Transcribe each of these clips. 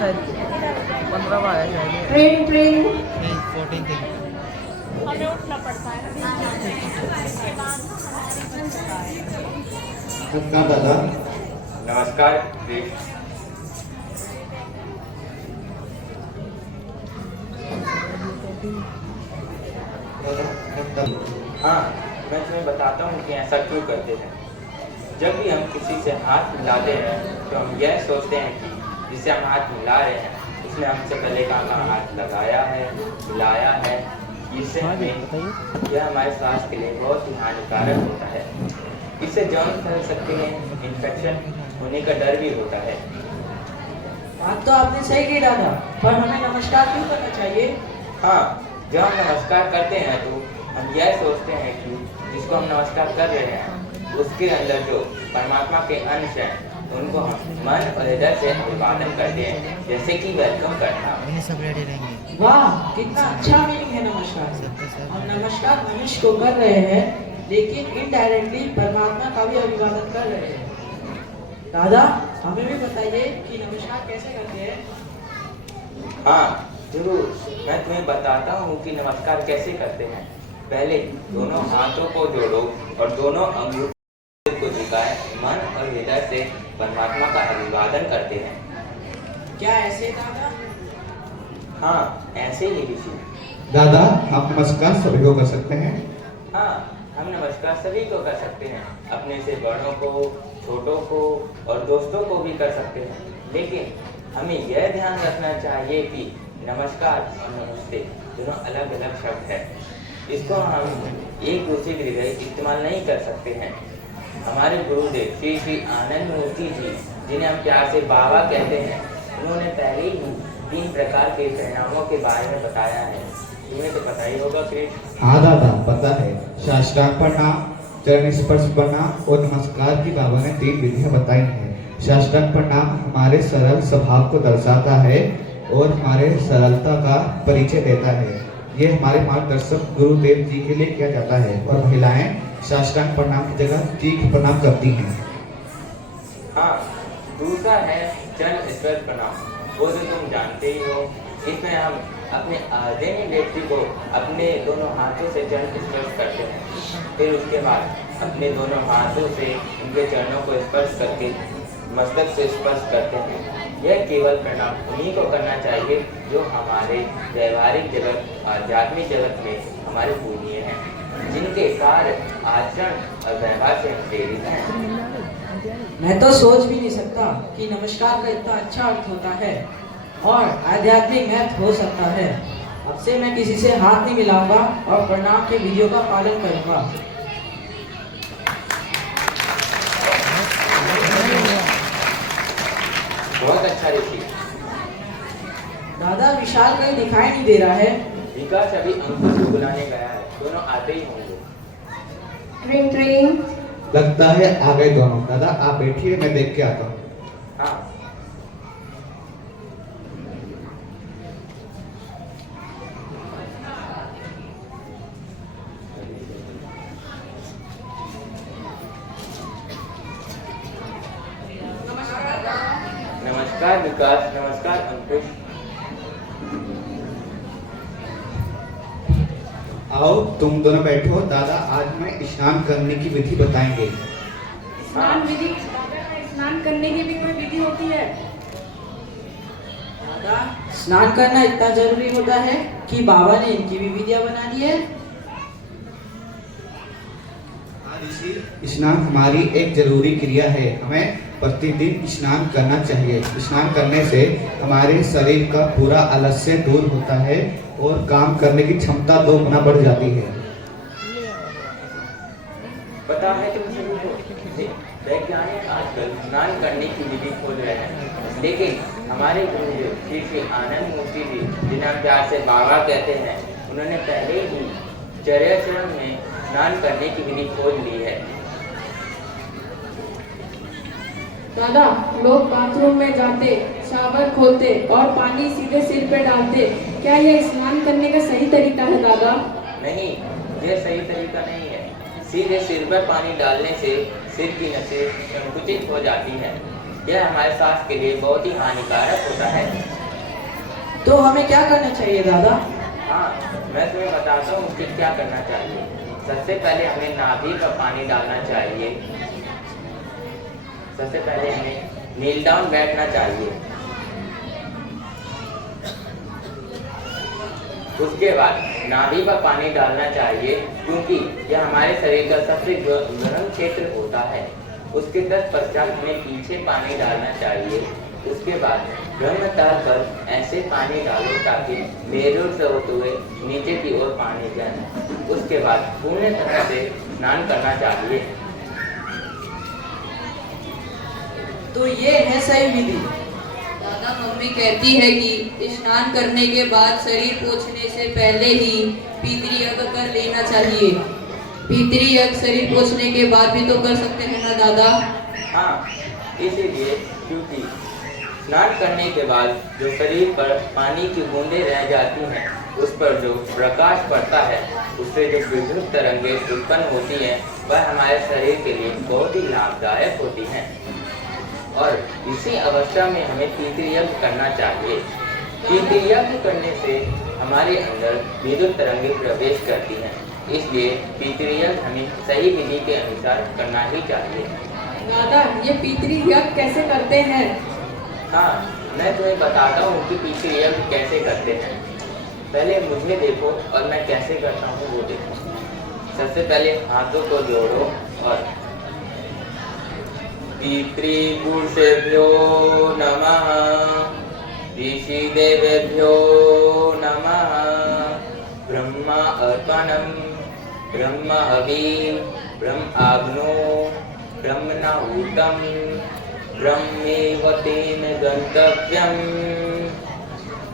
शायद 15 आया शायद। ट्रेन ट्रेन नहीं 14 थे। हमें उठना पड़ता है। नमस्कार दादा। नमस्कार देव। हाँ, मैं तुम्हें बताता हूँ कि ऐसा क्यों करते हैं। जब भी हम किसी से हाथ मिलाते हैं तो हम यह सोचते हैं कि जिससे हम हाथ मिला रहे हैं उसने हमसे पहले कहाँ हाथ लगाया है, मिलाया है। इससे हमें यह हमारे स्वास्थ्य के लिए बहुत ही हानिकारक होता है। इससे जर्म फैल सकते हैं, इन्फेक्शन होने का डर भी होता है। बात तो आपने सही कही दादा, पर हमें नमस्कार क्यों करना चाहिए? हाँ, जब हम नमस्कार करते हैं तो हम यह सोचते हैं कि जिसको हम नमस्कार कर रहे हैं उसके अंदर जो परमात्मा के अंश हैं उनको हम मन और हृदय से अभिवादन करते हैं, जैसे कि वेलकम करना। वही सब रेडी रहेंगे। वाह, कितना अच्छा मीनिंग है नमस्कार। हम नमस्कार मनुष्य को कर रहे हैं, लेकिन इनडायरेक्टली परमात्मा का भी अभिवादन कर रहे हैं। दादा, हमें भी बताइए कि नमस्कार कैसे करते हैं? हाँ जरूर, मैं तुम्हें बताता हूँ कि नमस्कार कैसे करते हैं। पहले दोनों हाथों को जोड़ो और दोनों अंगूठों को झुकाए मन और हृदय से परमात्मा का अभिवादन करते हैं। क्या ऐसे दादा? हाँ, ऐसे ही ऋषि। दादा, आप नमस्कार सभी को कर सकते हैं। हाँ, हम नमस्कार सभी को कर सकते हैं, अपने से बड़ों को, छोटों को और दोस्तों को भी कर सकते हैं। लेकिन हमें यह ध्यान रखना चाहिए कि नमस्कार और नमस्ते दोनों अलग अलग शब्द हैं। इसको हम एक दूसरे के लिए इस्तेमाल नहीं कर सकते हैं। हमारे गुरुदेव श्री श्री आनंद मूर्ति जी, जिन्हें हम प्यार से बाबा कहते हैं, उन्होंने पहले ही 3 प्रकार के प्रणामों के बारे में बताया है। तुम्हें तो पता ही होगा कृष्ण। हाँ दादा, पता है। साष्टांग प्रणाम, चरण स्पर्श प्रणाम और नमस्कार की बाबा ने 3 विधियां बताई हैं। साष्टांग प्रणाम हमारे सरल स्वभाव को दर्शाता है और हमारे सरलता का परिचय देता है। ये हमारे मार्गदर्शक गुरुदेव जी के लिए किया जाता है और महिलाएं साष्टांग प्रणाम की जगह चीख प्रणाम करती हैं। हाँ, दूसरा है चरण स्पर्श प्रणाम, वो तो तुम जानते ही हो। इसमें हम अपने आधे व्यक्ति को अपने दोनों हाथों से चरण स्पर्श करते हैं, फिर उसके बाद अपने दोनों हाथों से उनके चरणों को स्पर्श करके मस्तक से स्पर्श करते हैं। यह केवल प्रणाम उन्हीं को करना चाहिए जो हमारे व्यवहारिक जगत, आध्यात्मिक जगत में हमारे पूजनीय हैं, जिनके कार्य, आचरण और व्यवहार से हम प्रेरित हैं। मैं तो सोच भी नहीं सकता कि नमस्कार का इतना अच्छा अर्थ होता है और आध्यात्मिक महत्व हो सकता है। अब से मैं किसी से हाथ नहीं मिलाऊंगा और प्रणाम के विधियों का पालन करूंगा। बहुत अच्छा ऋषि। दादा, विशाल कहीं दिखाई नहीं दे रहा है। विकास अभी अंकुश को बुलाने गया है, दोनों आते ही होंगे। ट्रेन ट्रेन लगता है आ गए दोनों। दादा आप बैठिए, मैं देख के आता हूँ। हाँ, नमस्कार विकास, नमस्कार अंकुश। आओ तुम दोनों बैठो। दादा आज मैं स्नान करने की विधि बताएंगे। स्नान विधि? स्नान करने की भी कोई विधि होती है? दादा, स्नान करना इतना जरूरी होता है कि बाबा ने इनकी भी विधियां बना दी है। स्नान हमारी एक जरूरी क्रिया है। हमें प्रतिदिन स्नान करना चाहिए। स्नान करने से हमारे शरीर का पूरा आलस्य दूर होता है और काम करने की क्षमता 2 गुना बढ़ जाती है। पता है तुम सभी को, वैज्ञानिक आजकल स्नान करने की विधि खोज रहे हैं, लेकिन हमारे गुरुदेव श्री श्री आनंद मूर्ति जी, जिन्हें हम प्यार से बाबा कहते हैं, उन्होंने पहले ही चर्याचरण में स्नान करने की विधि खोज ली है। दादा, लोग बाथरूम में जाते, शावर खोलते और पानी सीधे सिर पे डालते, क्या यह स्नान करने का सही तरीका है दादा? नहीं, यह सही तरीका नहीं है। सीधे सिर पर पानी डालने से सिर की नसें संकुचित हो जाती हैं, यह हमारे स्वास्थ्य के लिए बहुत ही हानिकारक होता है। तो हमें क्या करना चाहिए दादा? हाँ, मैं तुम्हें बताता हूँ कि क्या करना चाहिए। सबसे पहले हमें नाभि पर पानी डालना चाहिए। सबसे पहले हमें नील डाउन बैठना चाहिए। उसके बाद नाभि पर पानी डालना चाहिए, क्योंकि यह हमारे शरीर का सबसे गर्म क्षेत्र होता है। उसके तत्पश्चात हमें पीछे पानी डालना चाहिए। उसके बाद ब्रह्म ताल पर ऐसे पानी डालो ताकि मेरुर से होते हुए नीचे की ओर पानी जाए। उसके बाद पूर्ण तरह से स्नान करना चाहिए। तो ये है सही विधि। दादा, मम्मी कहती है कि स्नान करने के बाद शरीर पोंछने से पहले ही पितृयज्ञ कर लेना चाहिए। पितृयज्ञ शरीर पोंछने के बाद भी तो कर सकते हैं ना दादा? हाँ, इसीलिए क्योंकि स्नान करने के बाद जो शरीर पर पानी की बूंदें रह जाती हैं, उस पर जो प्रकाश पड़ता है, उससे जो विद्युत तरंगें उत्पन्न होती हैं, वह हमारे शरीर के लिए बहुत ही लाभदायक होती हैं। और इसी अवस्था में हमें पितृयज्ञ करना चाहिए। पितृयज्ञ करने से हमारे अंदर विद्युत तरंगें प्रवेश करती हैं, इसलिए पितृयज्ञ हमें सही विधि के अनुसार करना ही चाहिए। दादा, ये पितृयज्ञ कैसे करते हैं? हाँ, मैं तुम्हें बताता हूँ कि पितृयज्ञ कैसे करते हैं। पहले मुझे देखो और मैं कैसे करता हूँ वो देखो। सबसे पहले हाथों को जोड़ो और पितृपुरुषेभ्यो नमः, ऋषिदेवेभ्यो नमः, ब्रह्मा अर्पणम्, ब्रह्म हविः, ब्रह्म आग्नो, ब्रह्मणाहुतम्, ब्रह्मेव तेन गन्तव्यम्,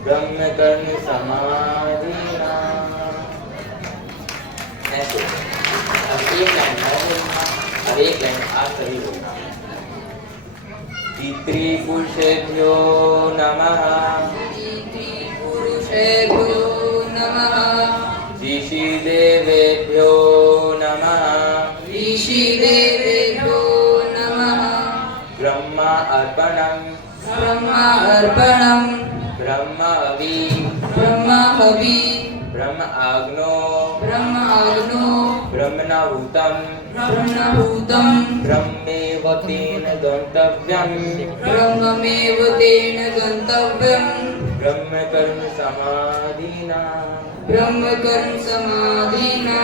ब्रह्म कर्म समाधिना। ऐसे अब एक लाइन मैं बोलूँगा और एक लाइन आप सभी बोलना। पितृपुरुषेभ्यो नमः, पितृपुरुषेभ्यो नमः, ऋषिदेवेभ्यो नमः, ऋषिदेवेभ्यो नमः, ब्रह्मा अर्पणम्, ब्रह्मा अर्पणम्, ब्रह्म हविः, ब्रह्म हविः, ब्रह्म आग्नो, ब्रह्म आग्नो, ब्रह्मणाहुतम्, ब्रह्मभूतम्, ब्रह्मेव तेन गन्तव्यम्, ब्रह्ममेव तेन गन्तव्यम्, ब्रह्म कर्म समाधिना। ब्रह्म कर्म समाधिना।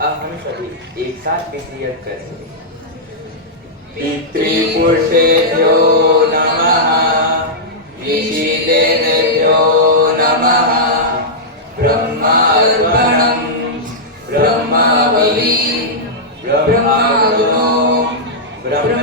अब हम सभी एक साथ पितृयज्ञ करेंगे। पितृपुरुषेभ्यो नमः, ऋषिदेवेभ्यो नमः, ब्रह्मार्पणम्, ब्रह्म हविः, ब्रह्माग्नो, ब्रह्म